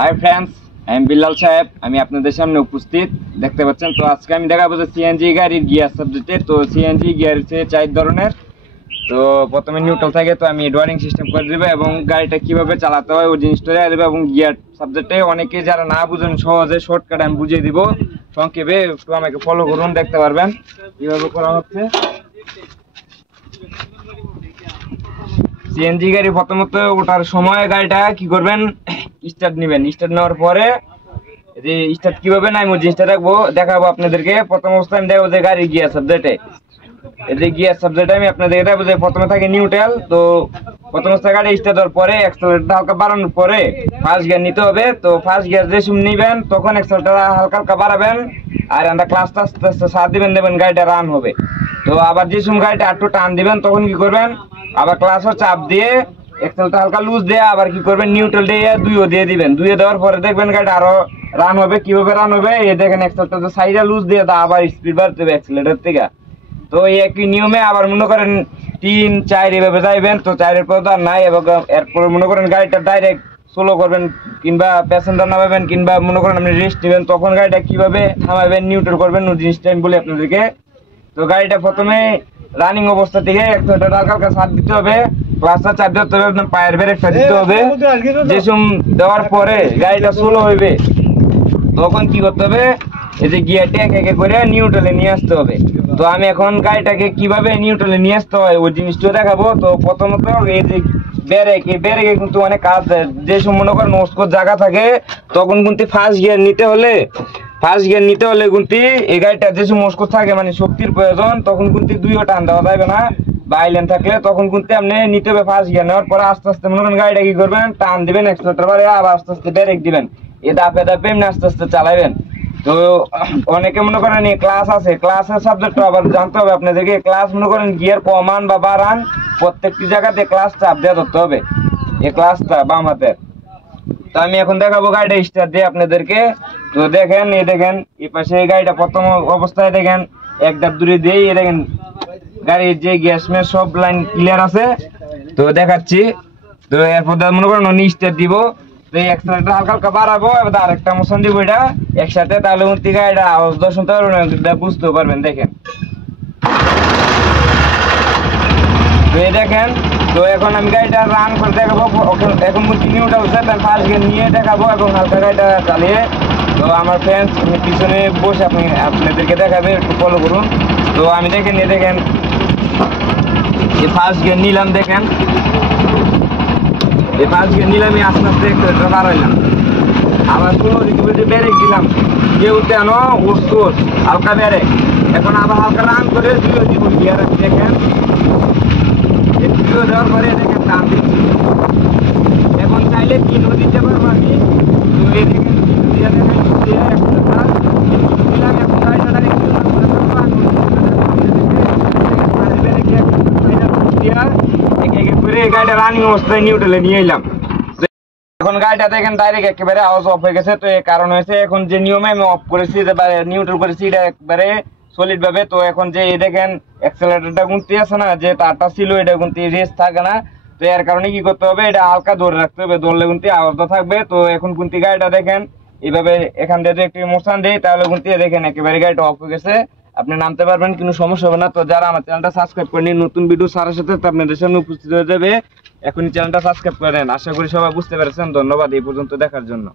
Hi friends, আমি বিল্লাল সাহেব। আমি আপনাদের সামনে উপস্থিত দেখতে পাচ্ছেন। তো আজকে আমি দেখাবো যে সিএনজি গাড়ির গিয়ার সাবজেক্টে। তো সিএনজি গিয়ার হচ্ছে 4 ধরনের। তো প্রথমে নিউট্রাল থাকে, তো আমি ড্রয়িং সিস্টেম করে দেবো এবং গাড়িটা কিভাবে চালাতে হয় ওই জিনিসটা দেবো। এবং গিয়ার সাবজেক্টে অনেকে যারা না বুঝেন সহজে শর্টকাট আমি বুঝিয়ে দিব সংক্ষেপে। একটু আমাকে ফলো করুন, দেখতে পারবেন কিভাবে করা হচ্ছে। সিএনজি গাড়ি প্রথমত ওঠার সময় গাড়িটা কি করবেন, স্টার্ট নেবেন। স্টার্ট নেওয়ার পরে যে স্টার্ট কিভাবে নাই ওই জিনিসটা দেখাবো আপনাদেরকে। প্রথম অবস্থায় আমি দেখাবো যে গাড়ির গিয়ার সাবজেক্টে। এই যে গিয়ার সাবজেক্টে আমি আপনাদেরকে দেখাবো যে প্রথমে থাকে নিউট্রাল। তো প্রথম অবস্থায় গাড়ি স্টার্ট দেওয়ার পরে অ্যাক্সেলারেটরটা হালকা বাড়ানোর পরে ফার্স্ট গিয়ার নিতে হবে। তো ফার্স্ট গিয়ার যে সময় নিবেন তখন অ্যাক্সেলারেটর হালকা হালকা বাড়াবেন আর আমরা ক্লাসটা আস্তে আস্তে সাথ দিবেন, দেবেন গাড়িটা রান হবে। তো আবার যে সময় গাড়িটা একটু টান দিবেন তখন কি করবেন, আবার ক্লাসও চাপ দিয়ে এক্সেলটা হালকা লুজ দিয়ে আবার কি করবেন নিউট্রাল দিয়ে দুইও দিয়ে দিবেন। দুইয়ে দেওয়ার পরে দেখবেন গাড়িটা আরো রান হবে। কিভাবে রান হবে এই দেখেন, এক্সেলটা তো সাইডে লুজ দিয়ে দাও, আবার স্পিড বাড়তে হবে এক্সেলেটর থেকে। তো এই একই নিয়মে আবার মনে করেন 3, 4 এভাবে যাইবেন। তো 4-এর পর তো আর নাই, এবং এরপর মনে করেন গাড়িটা ডাইরেক্ট স্লো করবেন কিংবা প্যাসেঞ্জার নামাবেন কিংবা মনে করেন আপনি রেস্ট নেবেন, তখন গাড়িটা কিভাবে থামাবেন নিউট্রাল করবেন ওই জিনিসটা আমি বলি আপনাদেরকে। তো গাড়িটা প্রথমে রানিং অবস্থা থেকে একটা হালকা হালকা চাপ দিতে হবে, ক্লাসটা চাপ দিতে হবে, আপনার পায়ের ব্রেকটা দিতে হবে। যেসব দেওয়ার পরে গাড়িটা স্লো হইবে তখন কি করতে হবে, এই যে গিয়ারটা এক এক করে নিউট্রালে নিয়ে আসতে হবে। তো আমি এখন গাড়িটাকে কিভাবে নিউট্রালে নিয়ে আসতে হয় ওই জিনিসটা দেখাবো। তো প্রথমত এই যে ব্রেকে কিন্তু অনেক কাজ, যে সব মনে করেন ওস্কোর জায়গা থাকে তখন কিন্তু ফার্স্ট গিয়ার নিতে হলে কিন্তু এই গাড়িটা যে সব ওস্কোর থাকে মানে শক্তির প্রয়োজন, তখন কিন্তু দুইও টান দেওয়া যাবে না। বাইলেন থাকলে তখন কিন্তু আপনি নিতে হবে ফার্স্ট গিয়ার। নেওয়ার পরে আস্তে আস্তে মনে করেন গাড়িটা কি করবেন, টান দিবেন এক্সেলেটর বাড়িয়ে, আবার আস্তে আস্তে ব্রেক দিবেন। এ ধাপে ধাপে এমনি আস্তে আস্তে চালাবেন। তো অনেকে মনে করেন এই ক্লাস আছে, ক্লাসের সাবজেক্ট আবার জানতে হবে আপনাদেরকে। ক্লাস মনে করেন গিয়ার কমান বা বাড়ান প্রত্যেকটি জায়গাতে ক্লাস চাপ দিয়ে ধরতে হবে, এই ক্লাসটা বাম হাতের। তো আমি এখন দেখাবো গাড়িটা স্টার্ট দিয়ে আপনাদেরকে। তো দেখেন এই পাশে এই গাড়িটা প্রথম অবস্থায় দেখেন এক ধাপ দূরে দিয়ে দেখেন গাড়ির যে গ্যাস মেস সব লাইন ক্লিয়ার আছে। তো দেখাচ্ছি। তো এরপর মনে করেন স্টার্ট দিব। তো এই অ্যাক্সেলারেটর হালকা হালকা বাড়াবো, এবার আরেকটা মোশন দিব এটা একসাথে, তাহলে উন্তি গাড়িটা আওয়াজ শুনতে পারবেন, বুঝতে পারবেন। দেখেন তো এই দেখেন। তো এখন আমি গাড়িটা রান করে দেখাবো। এখন নিউটা হচ্ছে ফার্স্ট গিয়ার নিয়ে দেখাবো এবং হালকা গাড়িটা চালিয়ে। তো আমার ফ্রেন্ডস পিছনে বসে আপনাদেরকে দেখাবে, একটু ফলো করুন। তো আমি দেখেন এই ফার্স্ট গিয়ার নিলাম, দেখেন এই ফার্স্ট গিয়ার নিলাম, আস্তে আস্তে একটু বাড়াইলাম, আবার ব্রেক দিলাম, যেহেতু আনো ওস হালকা ব্রেক। এখন আবার হালকা রান করে দিব গিয়ার। দেখেন দেওয়ার পরে দেখেন টান দিচ্ছি। এখন চাইলে 3ও দিতে পারবো আমি। গাড়িটা রানিং অবস্থায় নিউট্রালে নিয়ে এলাম। এখন গাড়িটা দেখেন ডাইরেক্ট একেবারে আওয়াজ অফ হয়ে গেছে। তো এর কারণ হয়েছে এখন যে নিয়মে আমি অফ করেছি, নিউট্রাল করেছি, এটা একবারে সলিড ভাবে। তো এখন যে দেখেন অ্যাক্সেলারেটরটা গুনতে আছে না, যে তারটা ছিল এটা গুনতে রেস্ট থাকে না। তো এর কারণে কি করতে হবে, এটা হালকা ধরে রাখতে হবে, ধরলে গুনতে আওয়াজটা থাকবে। তো এখন গুনতে গাড়িটা দেখেন এইভাবে এখান থেকে একটি মোশন দেই, তাহলে গুনতে দেখেন একেবারে গাড়িটা অফ হয়ে গেছে। আপনি নামতে পারবেন, কোনো সমস্যা হবে না। তো যারা আমার চ্যানেলটা সাবস্ক্রাইব করেনি, নতুন ভিডিও সারার সাথে আপনাদের সামনে উপস্থিত হয়ে যাবে। এখনই চ্যানেলটা সাবস্ক্রাইব করেন। আশা করি সবাই বুঝতে পেরেছেন। ধন্যবাদ এই পর্যন্ত দেখার জন্য।